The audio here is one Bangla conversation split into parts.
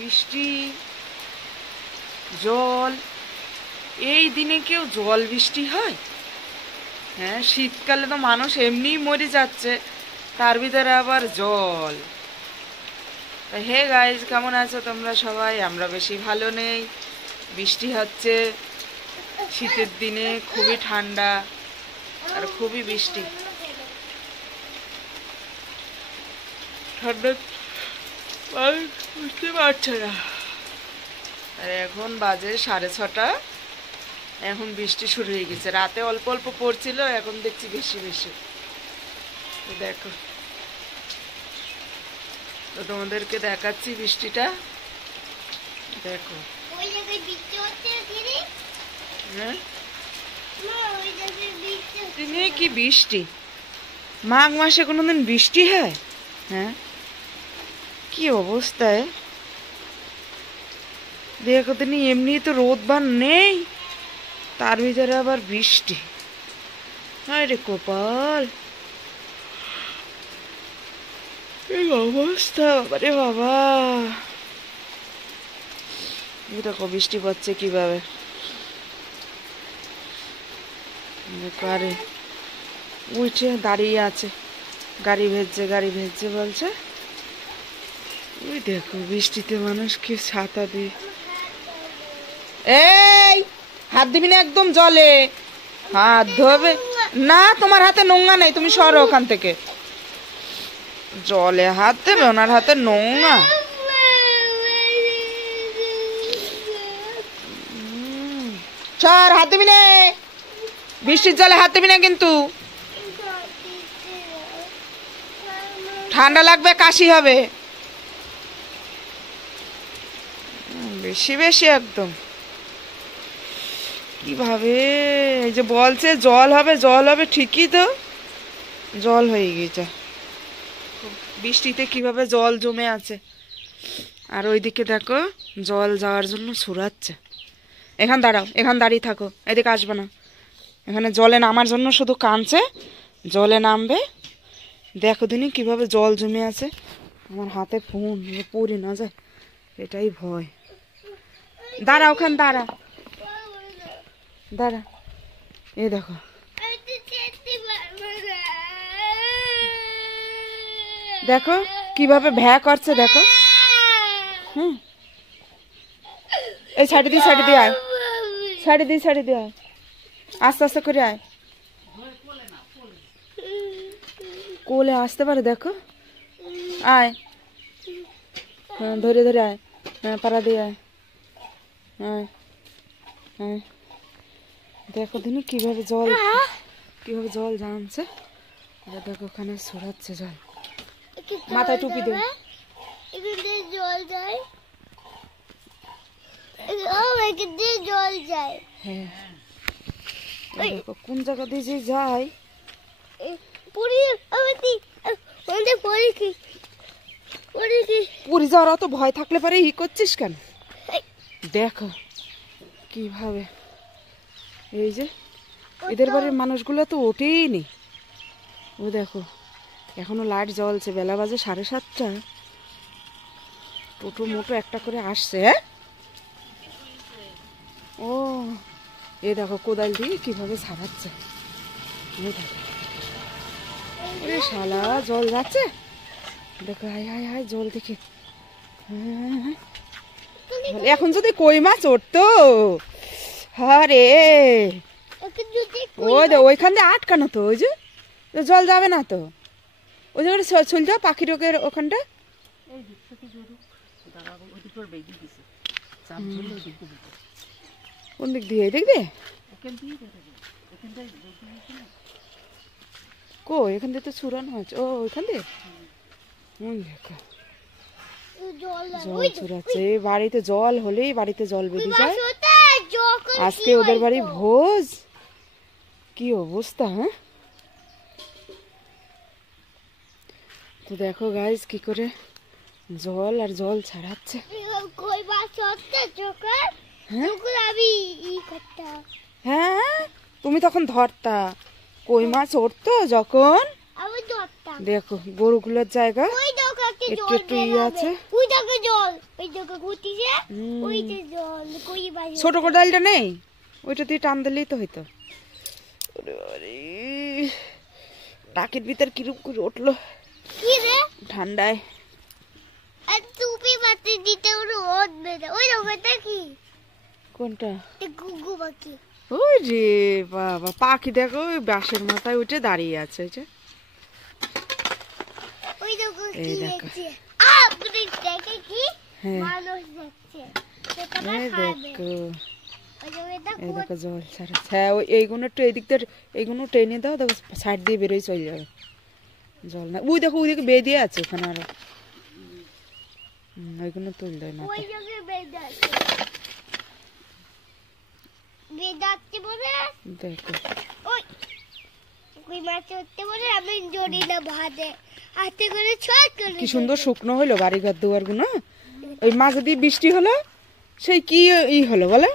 বৃষ্টি জল, এই দিনে কেউ জল বৃষ্টি হয়? হ্যাঁ, শীতকালে তো মানুষ এমনিই মরে যাচ্ছে, তার ভিতরে আবার জল। হে গাইজ, কেমন আছো তোমরা সবাই? আমরা বেশি ভালো নেই। বৃষ্টি হচ্ছে শীতের দিনে, খুবই ঠান্ডা আর খুবই বৃষ্টি। ঠান্ডা বুঝতে পারছে না। আর এখন বাজে 6:30। এখন বৃষ্টি শুরু হয়ে গেছে। রাতে অল্প অল্প পড়ছিল, এখন দেখছি বেশি বেশি। দেখো, তো তোমাদেরকে দেখাচ্ছি বৃষ্টিটা। দেখো, হ্যাঁ কি বৃষ্টি! মাঘ মাসে কোনোদিন বৃষ্টি হয়? হ্যাঁ, কি অবস্থায় দেখো তিনি। এমনি তো রোদ বা নেই, তার ভিতরে আবার বৃষ্টি। আরে কপাল, এই অবস্থা! বাবারে বাবা, দেখো বৃষ্টি পড়ছে কিভাবে। আরে উঠে দাঁড়িয়ে আছে, গাড়ি ভেজছে গাড়ি ভেজছে বলছে। ওই দেখো বৃষ্টিতে মানুষ কি ছাতা দিয়ে। এই হাত দিবি না একদম জলে, হাত ধোবে না। তোমার হাতে নোংরা নেই, তুমি সরো ওখান থেকে। জলে হাত দেবে, ওনার হাতে নোংরা। সর, হাত দিবি না, বৃষ্টির জলে হাত দিবি না কিন্তু। ঠান্ডা লাগবে, কাশি হবে বেশি বেশি একদম। কিভাবে এই যে বলছে জল হবে জল হবে, ঠিকই তো জল হয়ে গেছে। বৃষ্টিতে কিভাবে জল জমে আছে। আর ওইদিকে দেখো জল যাওয়ার জন্য ছুড়াচ্ছে। এখান দাঁড়াও, এখান দাঁড়িয়ে থাকো, এদিকে আসবে না। এখানে জলে নামার জন্য শুধু কাঁদছে, জলে নামবে। দেখো দিনই কিভাবে জল জমে আছে। আমার হাতে ফোন, পড়ে না যায়, এটাই ভয়। দাঁড়া, ওখানে দাঁড়া দাঁড়া। এই দেখো দেখো কিভাবে ভ্যা করছে, দেখো। হুম, এই ছাড়ি দিয়ে ছাড়ি দিয়ে আয়, ছাড়ি দিয়ে ছাড়ি দিয়ে আয়, আস্তে আস্তে করে আয়। কোলে আসতে পারে, দেখো। আয়, হ্যাঁ ধরে ধরে আয়, হ্যাঁ পাড়া দিয়ে আয়, আয় আয়। দেখো দিনই কিভাবে জল জানছে। দেখো ওখানে ছড়াচ্ছে জল। মাথায় টুপি দে। জল যায়, জল যায়। হ্যাঁ, দেখো কোন জায়গা দিয়ে যে যায়। পুরী যাওয়ার অত ভয় থাকলে পারে ই করছিস কেন? দেখো কিভাবে, এই যে এদের বাড়ির মানুষগুলো তো ওঠেই নি। ও দেখো এখনো লাইট জ্বলছে, বেলা বাজে 7:30। টোটো মোটো একটা করে আসছে। হ্যাঁ, ও এ দেখো কোদাল দিয়ে কিভাবে ছাড়াচ্ছে। শালা জল যাচ্ছে, দেখো। হাই হাই হাই, জল দেখে। এখন যদি কই মাছ উঠতো, আরে ওইখান দিয়ে আটকানো তো, ওই যে জল যাবে না তো। ওই যে চলছে পাখি রোগের ওখানটা। কোন দিক দিয়ে? দেখবে কো এখান দিয়ে তো ছুড়ানো হচ্ছে। ও ওইখান দিয়ে দেখো জল ছুড়াচ্ছে। বাড়িতে জল হলেই বাড়িতে জল বেরিয়ে যায়। আজকে ওদের বাড়ি ভোজ, কি অবস্থা। হ্যাঁ, তো দেখো গাইজ কি করে জল আর জল ছাড়াচ্ছে। হ্যাঁ, তুমি তখন ধরতা, কই মাছ উঠতো যখন। দেখো গরুগুলোর জায়গা একটু একটু ইয়ে আছে। ছোট কোদালটা নেই, ওইটা দিয়ে টান দিলেই তো হইতো। টাকির ভিতর কিরূপ করে উঠলো ঠান্ডায়। কোনটা? ওই রে বাবা, পাখি দেখো ওই বাঁশের মাথায় উঠে দাঁড়িয়ে আছে। এই দেখো, এই দেখো জল ছাড়াচ্ছে। হ্যাঁ এইগুলো একটু এদিক দিয়ে, এইগুলো টেনে দাও, দেখো সাইড দিয়ে বেরোয় চলে যাবে জল। না ওই দেখো, ওই দিকে বেয়ে দিয়ে আছে ওখানে আরো, ওইগুলো তুল দেয় না। দেখো কি সুন্দর শুকনো হইলো বাড়িঘর দুয়ার গুলো। ওই মাঝে দিয়ে বৃষ্টি হলো, সেই কি ই হলো বলে,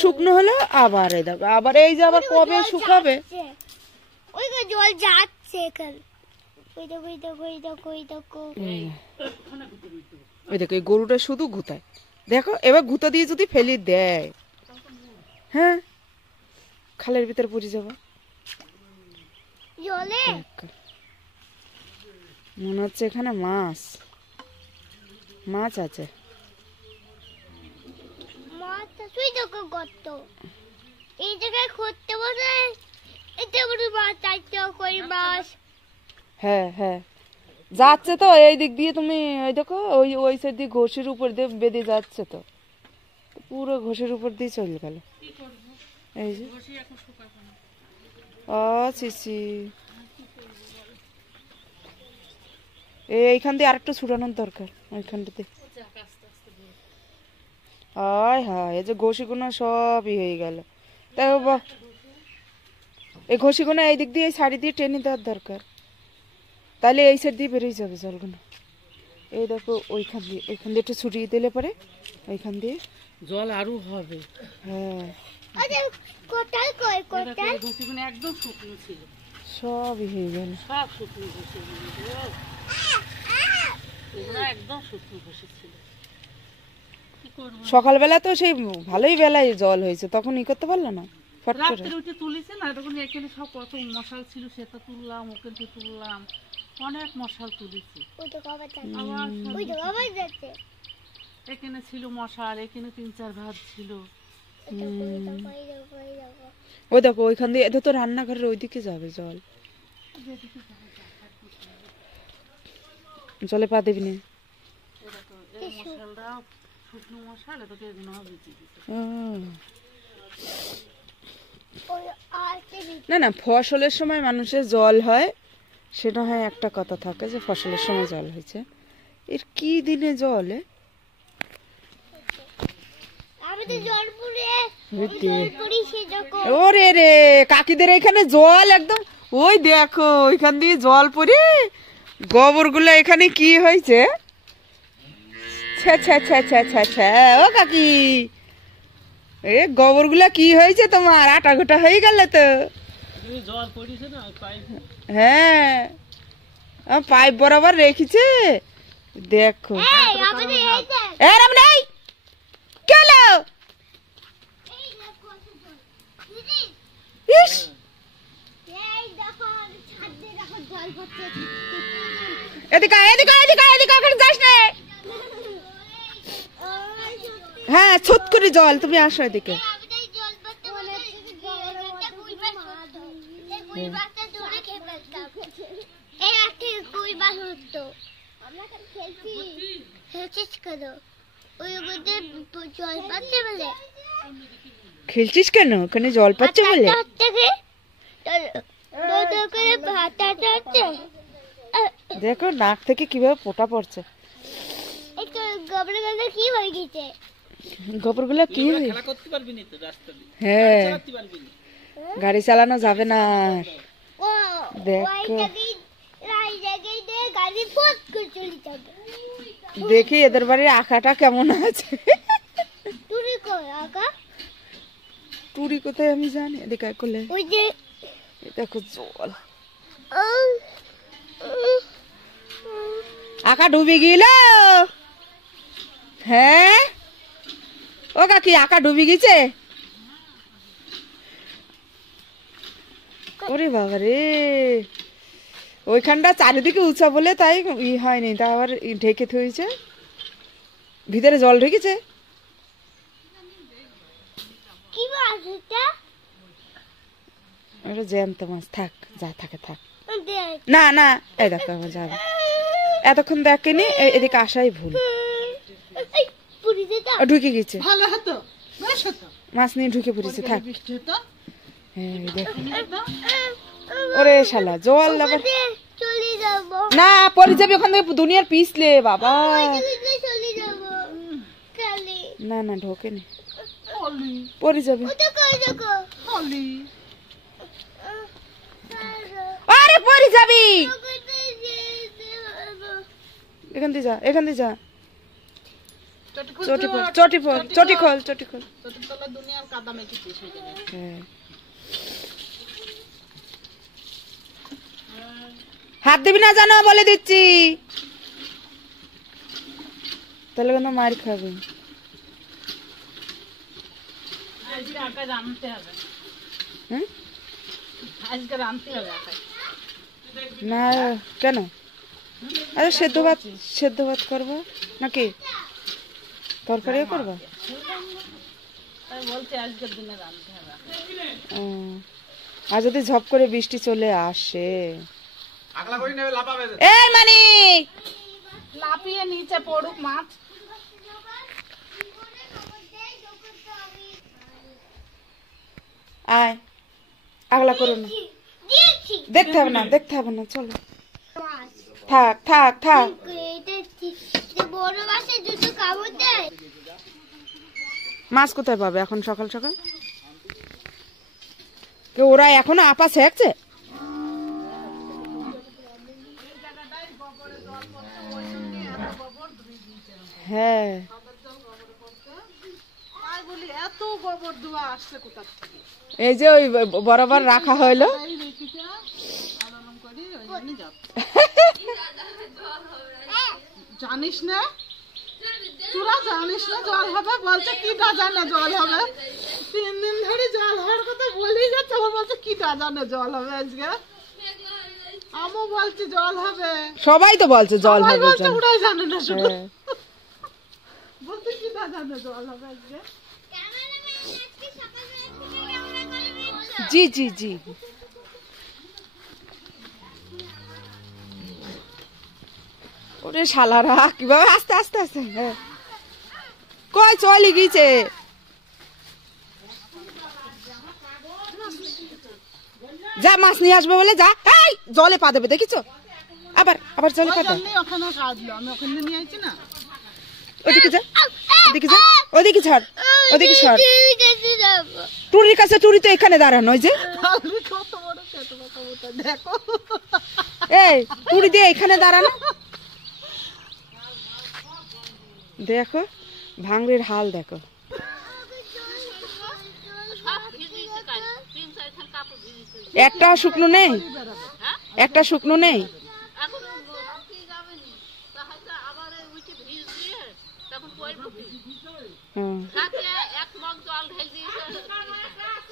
শুকনো হলো। আবার এই দেখো, আবার এই যে আবার কবে শুকাবে। জল যাচ্ছে, ওই দেখো এই গরুটা শুধু ঘুতায়। দেখো এবার ঘুতা দিয়ে যদি ফেলি দেয়, হ্যাঁ খালের ভিতরে পড়ে যাবো। মনে হচ্ছে এখানে মাছ মাছ আছে। এই জায়গায় করতে বলে হ্যাঁ হ্যাঁ যাচ্ছে তো এই দিক দিয়ে। তুমি ওই দেখো ওই ওই সাইড দিয়ে ঘষির উপর দিয়ে বেঁধে যাচ্ছে তো, পুরো ঘষির উপর দিয়ে চলে গেল। এই যে সিসি, এইখান দিয়ে আরেকটু ছুটানোর দরকার ওইখানটাতে। আয় হায়, এই যে ঘষিগুলো সবই হয়ে গেল। তাই এই ঘষিগুলো এই দিক দিয়ে এই শাড়ি দিয়ে টেনে দেওয়ার দরকার, তাহলে এই সাইড দিয়ে বেরিয়ে যাবে জলগুলো। এই দেখো ওইখান দিয়ে, ওইখান দিয়ে একটু ছুটিয়ে দিলে পরে ওইখান দিয়ে জল আরো হবে। হ্যাঁ সবই হয়ে গেল, সকালবেলা তো সেই ভালোই বেলায় জল হয়েছে, তখন ই করতে পারলো না। তুলেছে না তখন এখানে সব কত মশাল ছিল, সেটা তুললাম, ওখান থেকে তুললাম, অনেক মশাল তুলেছি। এখানে ছিল মশাল, এখানে 3-4 ভাত ছিল। ওই দেখো ওইখান দিয়ে, এটা তো রান্নাঘরের ওইদিকে যাবে জল, জলে পা দিবি না। না না ফসলের সময় মানুষের জল হয়, সেটা হয় একটা কথা থাকে যে ফসলের সময় জল হয়েছে। এর কি দিনে জল? ওরে রে কাকিদের এখানে জল একদম, ওই দেখো ওইখান দিয়ে জল পড়ে গোবর গুলো এখানে কি হয়েছে। ও কাকি, এ গোবর গুলা কি হয়েছে তোমার, আটা গোটা হয়ে গেল তো। হ্যাঁ পাইপ বরাবর রেখেছে দেখো। হ্যাঁ ছুট করে জল, তুমি আসো এদিকে। খেলছিস কেন ওখানে, জল পাচ্ছে বলে? দেখো নাক থেকে কিভাবে পোটা পড়ছে। গোবর গুলো কি হ্যাঁ গাড়ি চালানো যাবে না। দেখো দেখি এদের বাড়ির আঁকাটা কেমন আছে। টুরি কোথায় আমি জানি, এদিকে করলে দেখো জল আঁকা ডুবে গেল। হ্যাঁ ও কাকি আঁকা ডুবে গেছে। ওরে বাবা রে, ওইখানটা চারিদিকে উঁচা বলে তাই ই হয়নি, তা আবার ঢেকে থইছে, ভিতরে জল ঢেকেছে। ওটা জ্যান্ত মাছ, থাক যা থাকে থাক। না না এই দেখো আমার যাবে, এতক্ষণ দেখেনি, এদিকে আসাই ভুল। ঢুকে গেছে, মাছ নিয়ে ঢুকে পড়েছে, থাক। হ্যাঁ দেখো, ওরে শালা জল আবার না পরে যাবে ওখান থেকে দুনিয়ার পিছলে বাবা। না না ঢোকেনি, পরে যাবে। আরে পরে যাবি, এখান দিয়ে যা, এখান দিয়ে যা। চটি খোল। হাত দিবি না জানো বলে দিচ্ছি, তাহলে কিন্তু মার খাবে। না কেন, আরে সেদ্ধ ভাত করবো নাকি তরকারিও করবো? আর যদি ঝপ করে বৃষ্টি চলে আসে, এই মানে লাফিয়ে নিচে পড়ুক মাছ। আয় আগলা করো না, দেখতে হবে না, চলো থাক। মাছ কোথায় পাবে এখন সকাল সকাল? ওরা এখনো আপা শেখছে। হ্যাঁ এই যে ওই বরাবর রাখা হইলো। জানিস না তোরা, জানিস না জল হবে, বলছে কি জানে জল হবে। 3 দিন ধরে জল হওয়ার কথা বলেই যাচ্ছে, বলছে কি জানে জল হবে। আজকে আমও বলছে জল হবে, সবাই তো বলছে জল হবে, ওরাই জানে না শুধু বলছে কি জানে জল হবে আজকে। জি ওরে শালারা কিভাবে আস্তে। হ্যাঁ কই চলে গিয়েছে, যা মাছ নিয়ে আসবে বলে যা। এই জলে পা দেবে দেখিছো, আবার জলে পা দেবে। ওদিকে ছাড়, টুরির কাছে, টুরি তো এখানে দাঁড়ানো, ওই যে এই টুরি দিয়ে এখানে দাঁড়ানো। দেখো ভাঙড়ের হাল দেখো, একটা শুকনো নেই।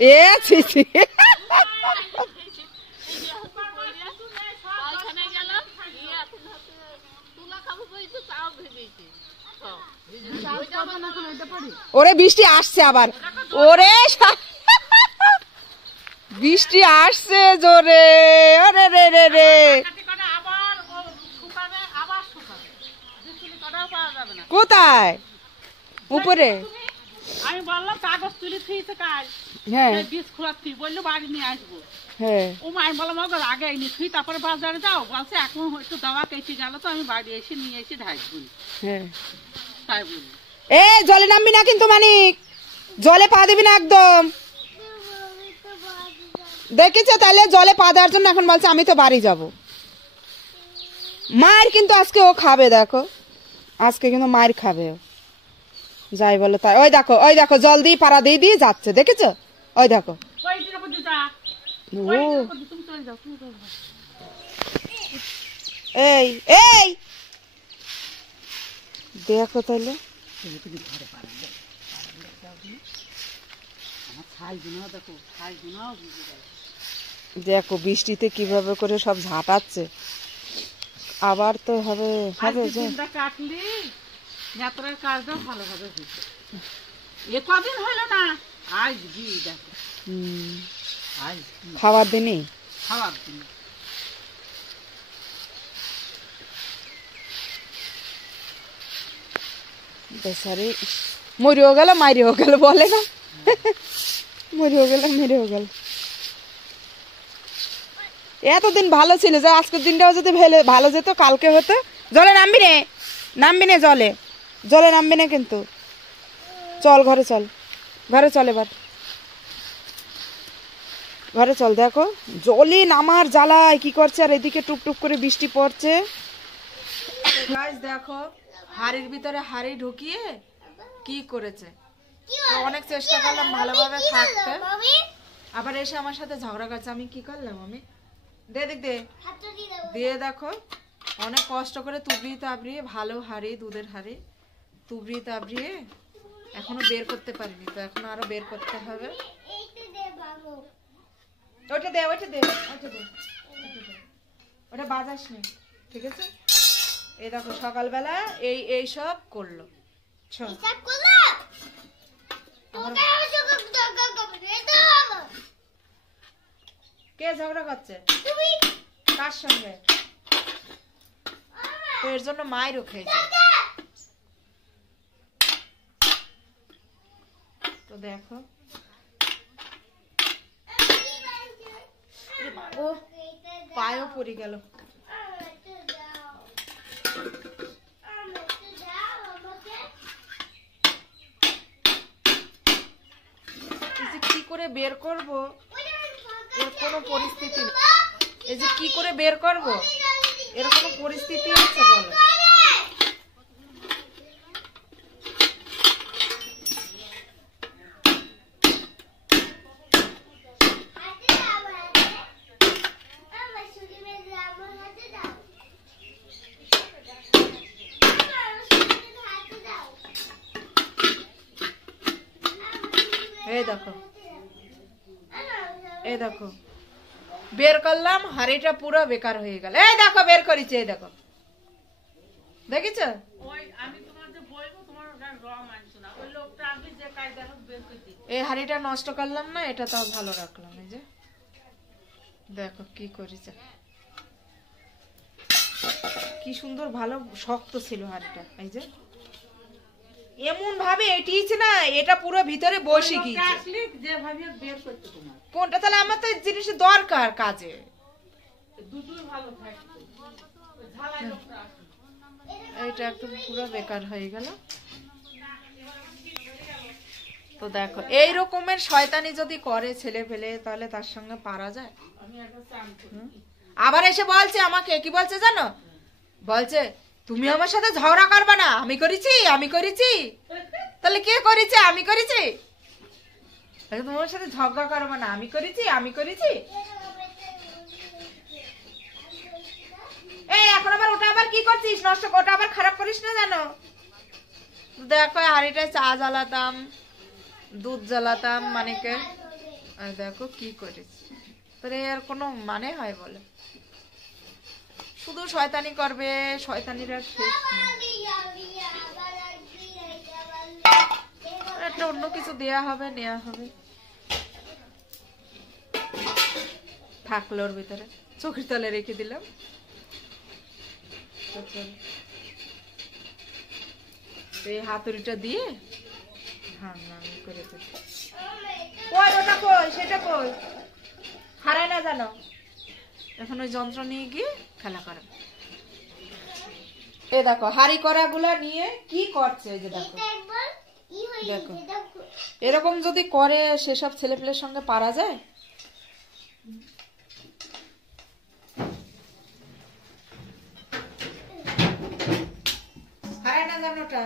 এ ছি ওরে বৃষ্টি আসছে আবার, ওরে বৃষ্টি আসছে জোরে, ওরে রে কোথায় উপরে? আমি বললাম কাগজ তুলে থুইছে কাজ, হ্যাঁ বীজ খোলাচ্ছি, বললো বাড়ি নিয়ে আসবো। হ্যাঁ ও আমি বললাম আগে এনে থুই তারপরে বাজারে যাও, বলছে এখন হয়তো দাওয়া কেটে গেল, তো আমি বাড়ি এসে নিয়ে এসে ঢাকবো। হ্যাঁ তাই বলি। এ জলে নামবি না কিন্তু, মানিক জলে পা দিবি না একদম, দেখেছো? তাহলে জলে পা দেওয়ার জন্য এখন বলছে আমি তো বাড়ি যাব। মায়ের কিন্তু আজকে ও খাবে, দেখো আজকে কিন্তু মায়ের খাবে ও, যাই বলো তাই। ওই দেখো জল দিয়ে পাড়া দিয়ে যাচ্ছে, দেখেছো? ওই দেখো এই দেখো তাহলে দেখো বৃষ্টিতে কিভাবে করে সব ঝাঁটাচ্ছে। আবার তো হবে হবে যে কাটলি যাত্রার কাজটা ভালোভাবে হয়েছে। এ কদিন হলো না, আজ কি দেখো আজ খাওয়ার দিনই খাওয়ার দিন। বেচারি মরিও গেল মারিও গেল বলে না, মরিও গেল মেরেও গেল। এতদিন ভালো ছিল যে আজকের দিনটাও যদি ভালো যেত কালকে হতো। জলে নামবি নে, নামবি নে, জলে জলে নামবি না কিন্তু। চল ঘরে চল, ঘরে চল, এবার ঘরে চল। দেখো জলে নামার জ্বালায় কি করছে, আর এদিকে টুকটুক করে বৃষ্টি পড়ছে। দেখো হাড়ির ভিতরে হাড়ি ঢুকিয়ে কি করেছে। তো অনেক চেষ্টা করলাম ভালোভাবে থাকতে, আবার এসে আমার সাথে ঝগড়া করছে। আমি কি করলাম, আমি দে দেখ দে দিয়ে দেখো অনেক কষ্ট করে তুবড়িয়ে তাবড়িয়ে, ভালো হাড়ি, দুধের হাড়ি তুবড়িয়ে তাবড়িয়ে এখনো বের করতে পারিনি। তো এখন আরো বের করতে হবে। ওটা দে, ওটা দে, ওটা দে, ওটা বাজাস নি, ঠিক আছে? এই দেখো সকালবেলা এই সব করলো। কে ঝগড়া করছে, কার সঙ্গে? তো এর জন্য মায়েরও খেয়েছে। তো দেখো ও পায়েও পড়ে গেল। কি করে বের করব এর কোনো পরিস্থিতি নেই। এই যে কি করে বের করব এর কোনো পরিস্থিতি আছে বলো? এই দেখো, এই দেখো বের করলাম, হাড়িটা পুরো বেকার হয়ে গেল। এই দেখো বের করেছে, এই দেখো, দেখেছ? এই হাড়িটা নষ্ট করলাম না, এটা তাও ভালো রাখলাম। এই যে দেখো কি করেছে, কি সুন্দর ভালো শক্ত ছিল হাড়িটা। এই যে এমন ভাবে এটিছে না, এটা পুরো ভিতরে বসে গিয়েছে। কোনটা তাহলে আমার তো জিনিসের দরকার কাজে। এটা একদম পুরো বেকার হয়ে গেল। তো দেখো এই রকমের শয়তানি যদি করে ছেলে ফেলে, তাহলে তার সঙ্গে পারা যায়? আবার এসে বলছে আমাকে, কি বলছে জানো? বলছে তুমি আমার সাথে ঝগড়া করবে না, আমি করেছি, আমি করেছি। তাহলে কে করেছে? আমি করেছি। তোমার সাথে ঝগড়া করবে না, আমি করেছি, আমি করেছি। এই এখন আবার ওটা আবার কি করছিস, নষ্ট, ওটা আবার খারাপ করিস না জানো? দেখো হাড়িটায় চা জ্বালাতাম, দুধ জ্বালাতাম মানিকে, আর দেখো কি করেছি। তোর এর কোনো মানে হয় বলে? শুধু শয়তানি করবে, শয়তানির আর শেষ নেই। একটা অন্য কিছু দেয়া হবে, নেওয়া হবে, থাকলো ওর ভিতরে, চোখের তলে রেখে দিলাম। এই হাতুড়িটা দিয়ে করে কই, ওটা কই, সেটা কই, হারায় না জানো? এখন ওই যন্ত্র নিয়ে গিয়ে খেলা করে। এ দেখো হাড়ি করা গুলা নিয়ে কি করছে, এই যে দেখো, দেখো এরকম যদি করে সেসব ছেলেপেলের সঙ্গে পারা যায়? হারায় না জানো ওটা?